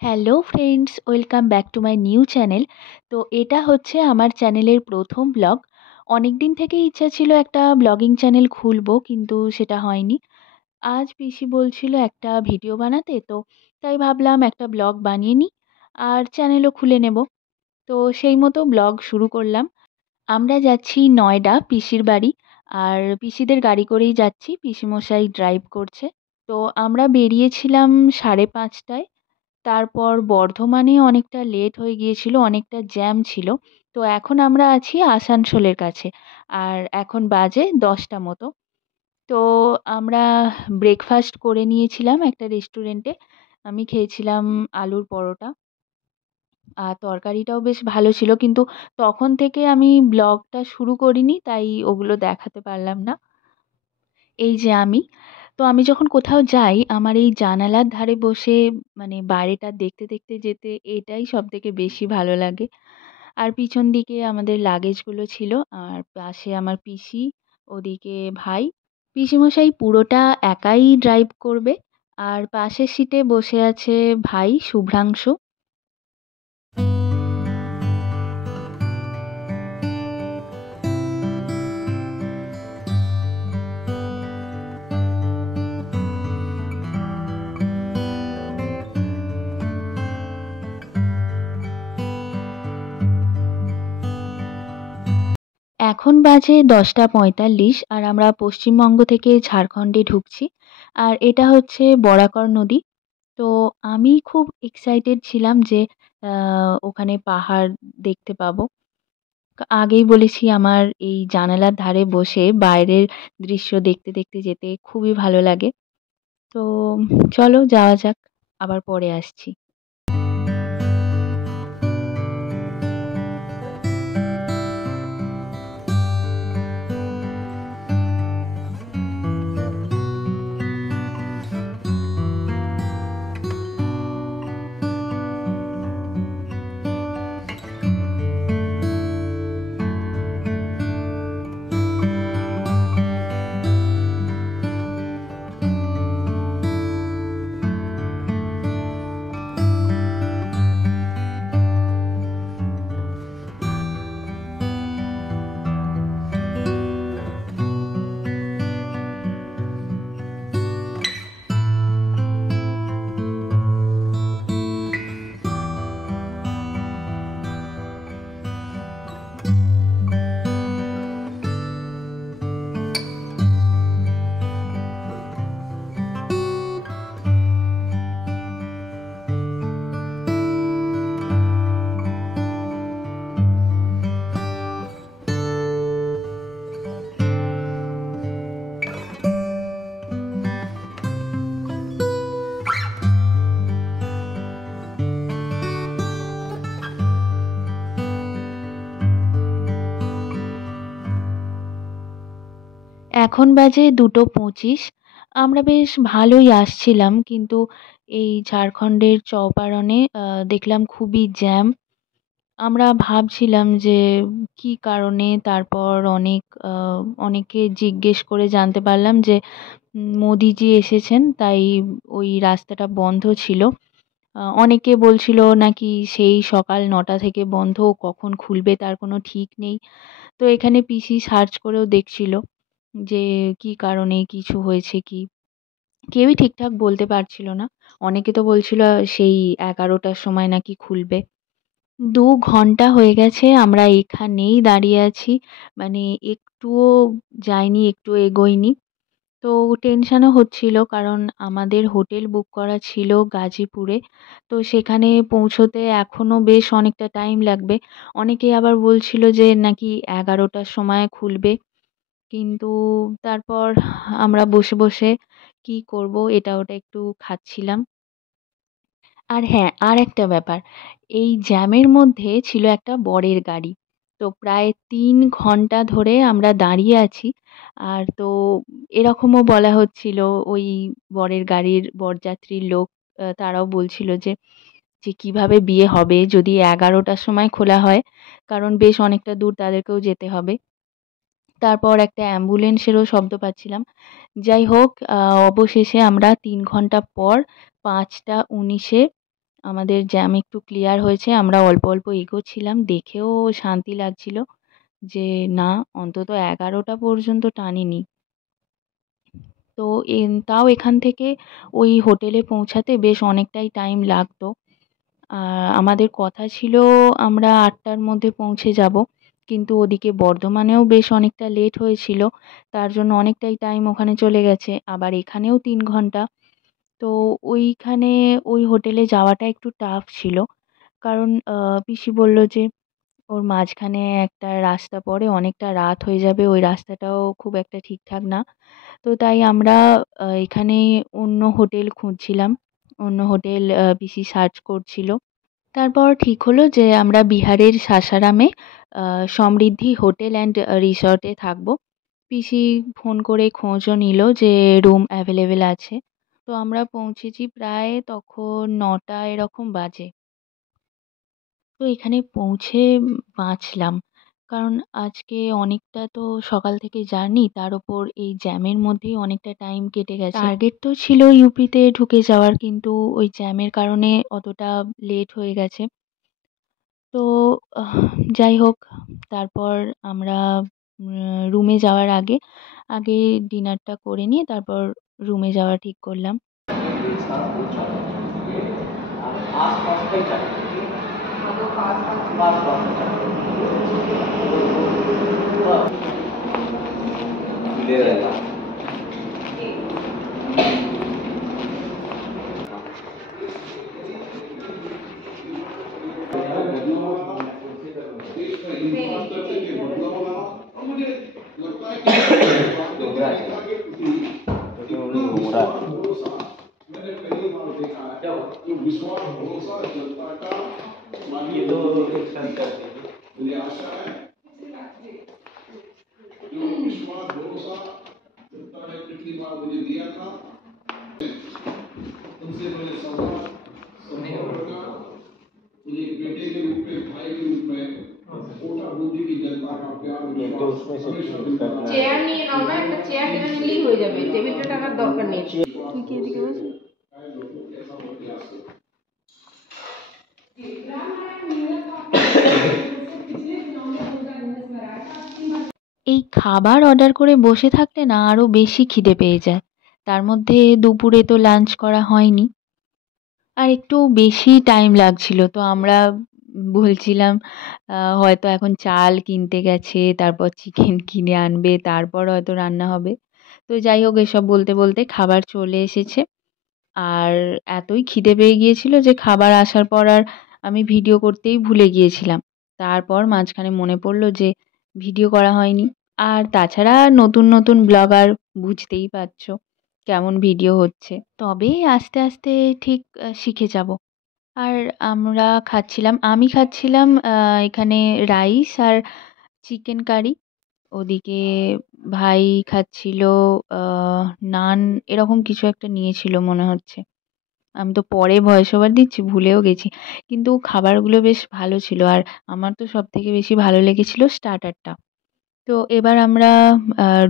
Hello friends, welcome back to my new channel. তো এটা হচ্ছে আমার চ্যানেলের প্রথম ব্লগ। অনেক দিন থেকেই ইচ্ছা ছিল একটা ব্লগিং চ্যানেল খুলবো, কিন্তু সেটা হয়নি। আজ পিসি বলছিল একটা ভিডিও বানাতে, তো তাই ভাবলাম একটা ব্লগ বানিয়ে নিই আর চ্যানেলও খুলে নেব। তো সেই মতো ব্লগ শুরু করলাম। আমরা যাচ্ছি নয়ডা পিসির বাড়ি, আর পিসিদের গাড়ি করেই যাচ্ছি, পিসিমশাই ড্রাইভ করছে। তো আমরা বেরিয়েছিলাম 5:30টায়। তারপর বর্ধমানে অনেকটা লেট হয়ে গিয়েছিল, অনেকটা জ্যাম ছিল। তো এখন আমরা আছি আসানসোলের কাছে, আর এখন বাজে 10টা মতো। তো আমরা ব্রেকফাস্ট করে নিয়েছিলাম একটা রেস্টুরেন্টে। আমি খেয়েছিলাম আলুর পরোটা, আর তরকারিটাও বেশ ভালো ছিল, কিন্তু তখন থেকে আমি ব্লগটা শুরু করিনি, তাই ওগুলো দেখাতে পারলাম না। এই যে আমি যখন কোথাও যাই, আমার এই জানালার ধারে বসে মানে বাইরেটা দেখতে দেখতে যেতে এটাই সবথেকে বেশি ভালো লাগে। আর পিছন দিকে আমাদের লাগেজগুলো ছিল, আর পাশে আমার পিসি, ওদিকে ভাই। পিসিমশাই পুরোটা একাই ড্রাইভ করবে, আর পাশের সিটে বসে আছে ভাই শুভ্রাংশু। এখন বাজে 10টা 45, আর আমরা পশ্চিমবঙ্গ থেকে ঝাড়খণ্ডে ঢুকছি। আর এটা হচ্ছে বরাকর নদী। তো আমি খুব এক্সাইটেড ছিলাম যে ওখানে পাহাড় দেখতে পাবো। আগেই বলেছি, আমার এই জানালার ধারে বসে বাইরের দৃশ্য দেখতে দেখতে যেতে খুবই ভালো লাগে। তো চলো যাওয়া যাক, আবার পরে আসছি। এখন বাজে 2:25। আমরা বেশ ভালোই আসছিলাম, কিন্তু এই ঝাড়খণ্ডের চৌপারনে দেখলাম খুবই জ্যাম। আমরা ভাবছিলাম যে কি কারণে, তারপর অনেককে জিজ্ঞেস করে জানতে পারলাম যে মোদিজি এসেছেন, তাই ওই রাস্তাটা বন্ধ ছিল। অনেকে বলছিল নাকি সেই সকাল 9টা থেকে বন্ধ, কখন খুলবে তার কোনো ঠিক নেই। তো এখানে পিসি সার্চ করেও দেখছিল যে কি কারণে কিছু হয়েছে কি, কেউই ঠিকঠাক বলতে পারছিল না। অনেকে তো বলছিল সেই 11টার সময় নাকি খুলবে। 2 ঘন্টা হয়ে গেছে আমরা এখানেই দাঁড়িয়ে আছি, মানে একটুও যাইনি, একটু এগোইনি। তো টেনশনও হচ্ছিল, কারণ আমাদের হোটেল বুক করা ছিল গাজীপুরে। তো সেখানে পৌঁছোতে এখনো বেশ অনেকটা টাইম লাগবে। অনেকে আবার বলছিল যে নাকি 11টার সময় খুলবে, কিন্তু তারপর আমরা বসে বসে কি করব, এটা ওটা একটু খাচ্ছিলাম। আর হ্যাঁ, আর একটা ব্যাপার, এই জ্যামের মধ্যে ছিল একটা বরের গাড়ি। তো প্রায় 3 ঘন্টা ধরে আমরা দাঁড়িয়ে আছি। আর তো এরকমও বলা হচ্ছিল, ওই বরের গাড়ির বরযাত্রীর লোক তারাও বলছিল যে যে কিভাবে বিয়ে হবে যদি 11টার সময় খোলা হয়, কারণ বেশ অনেকটা দূর তাদেরকেও যেতে হবে। তারপর একটা অ্যাম্বুলেন্সেরও শব্দ পাচ্ছিলাম। যাই হোক, অবশেষে আমরা 3 ঘন্টা পর 5টা 19-এ আমাদের জ্যাম একটু ক্লিয়ার হয়েছে। আমরা অল্প অল্প এগোচ্ছিলাম, দেখেও শান্তি লাগছিল যে না, অন্তত 11টা পর্যন্ত টানিনি। তো তাও এখান থেকে ওই হোটেলে পৌঁছাতে বেশ অনেকটাই টাইম লাগতো। আমাদের কথা ছিল আমরা 8টার মধ্যে পৌঁছে যাব, কিন্তু ওদিকে বর্ধমানেও বেশ অনেকটা লেট হয়েছিল, তার জন্য অনেকটাই টাইম ওখানে চলে গেছে, আবার এখানেও 3 ঘন্টা। তো ওইখানে ওই হোটেলে যাওয়াটা একটু টাফ ছিল, কারণ পিসি বলল যে ওর মাঝখানে একটা রাস্তা পড়ে, অনেকটা রাত হয়ে যাবে, ওই রাস্তাটাও খুব একটা ঠিকঠাক না। তো তাই আমরা এখানে অন্য হোটেল খুঁজছিলাম, অন্য হোটেল পিসি সার্চ করছিল। তারপর ঠিক হলো যে আমরা বিহারের সাসারামে সমৃদ্ধি হোটেল অ্যান্ড রিসর্টে থাকবো। পিসি ফোন করে খোঁজও নিল যে রুম অ্যাভেলেবেল আছে। তো আমরা পৌঁছেছি প্রায় তখন 9টা এরকম বাজে। তো এখানে পৌঁছে বাঁচলাম। কারণ আজকে অনেকটা তো সকাল থেকে জার্নি, তার উপর এই জ্যামের মধ্যেই অনেকটা টাইম কেটে গেছে। টার্গেট তো ছিল ইউপিতে ঢুকে যাওয়ার, কিন্তু ওই জ্যামের কারণে অতটা লেট হয়ে গেছে। তো আহ, যাই হোক, তারপর আমরা রুমে যাওয়ার আগে আগে ডিনারটা করে নিয়ে তারপর রুমে যাওয়া ঠিক করলাম। চেয়ার নিয়ে নাও না, একটা চেয়ার কিনে নিলেই হয়ে যাবে, টেবিলটা টাকার দরকার নেই। তুই কি এদিকে বস। এই খাবার অর্ডার করে বসে থাকলে না আরো বেশি খিদে পেয়ে যায়। তার মধ্যে দুপুরে তো লাঞ্চ করা হয়নি, আর একটু বেশি টাইম লাগছিল। তো আমরা বলছিলাম হয়তো এখন চাল কিনতে গেছে, তারপর চিকেন কিনে আনবে, তারপর হয়তো রান্না হবে। তো যাই হোক, এসব বলতে বলতে খাবার চলে এসেছে। আর এতই খিদে পেয়ে গিয়েছিল যে খাবার আসার পর আর আমি ভিডিও করতেই ভুলে গিয়েছিলাম। তারপর মাঝখানে মনে পড়লো যে ভিডিও করা হয়নি। আর তাছাড়া নতুন নতুন ব্লগার, বুঝতেই পারছো কেমন ভিডিও হচ্ছে। তবে আস্তে আস্তে ঠিক শিখে যাব। আর আমি খাচ্ছিলাম এখানে রাইস আর চিকেন কারি। ওদিকে ভাই খাচ্ছিল আহ, নান, এরকম কিছু একটা নিয়েছিল মনে হচ্ছে। আমি তো পরে ভয়েস ওভার দিচ্ছি, ভুলেও গেছি। কিন্তু খাবারগুলো বেশ ভালো ছিল, আর আমার তো সব থেকে বেশি ভালো লেগেছিল স্টার্টারটা। তো এবার আমরা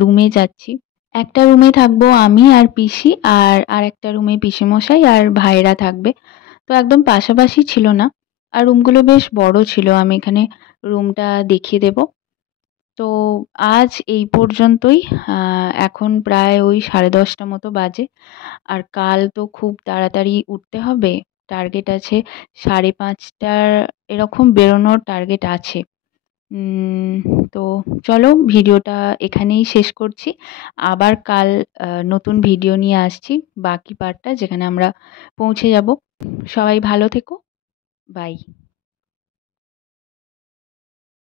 রুমে যাচ্ছি। একটা রুমে থাকবো আমি আর পিসি, আর একটা রুমে পিসেমশাই আর ভাইরা থাকবে। তো একদম পাশাপাশি ছিল না, আর রুমগুলো বেশ বড় ছিল। আমি এখানে রুমটা দেখিয়ে দেব। তো আজ এই পর্যন্তই। এখন প্রায় ওই 10:30 মতো বাজে। আর কাল তো খুব তাড়াতাড়ি উঠতে হবে। টার্গেট আছে 5:30টার এরকম বেরোনোর টার্গেট আছে। উম, তো চলো, ভিডিওটা এখানেই শেষ করছি। আবার কাল নতুন ভিডিও নিয়ে আসছি, বাকি পার্টটা যেখানে আমরা পৌঁছে যাব। সবাই ভালো থেকো। বাই।